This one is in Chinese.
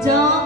走。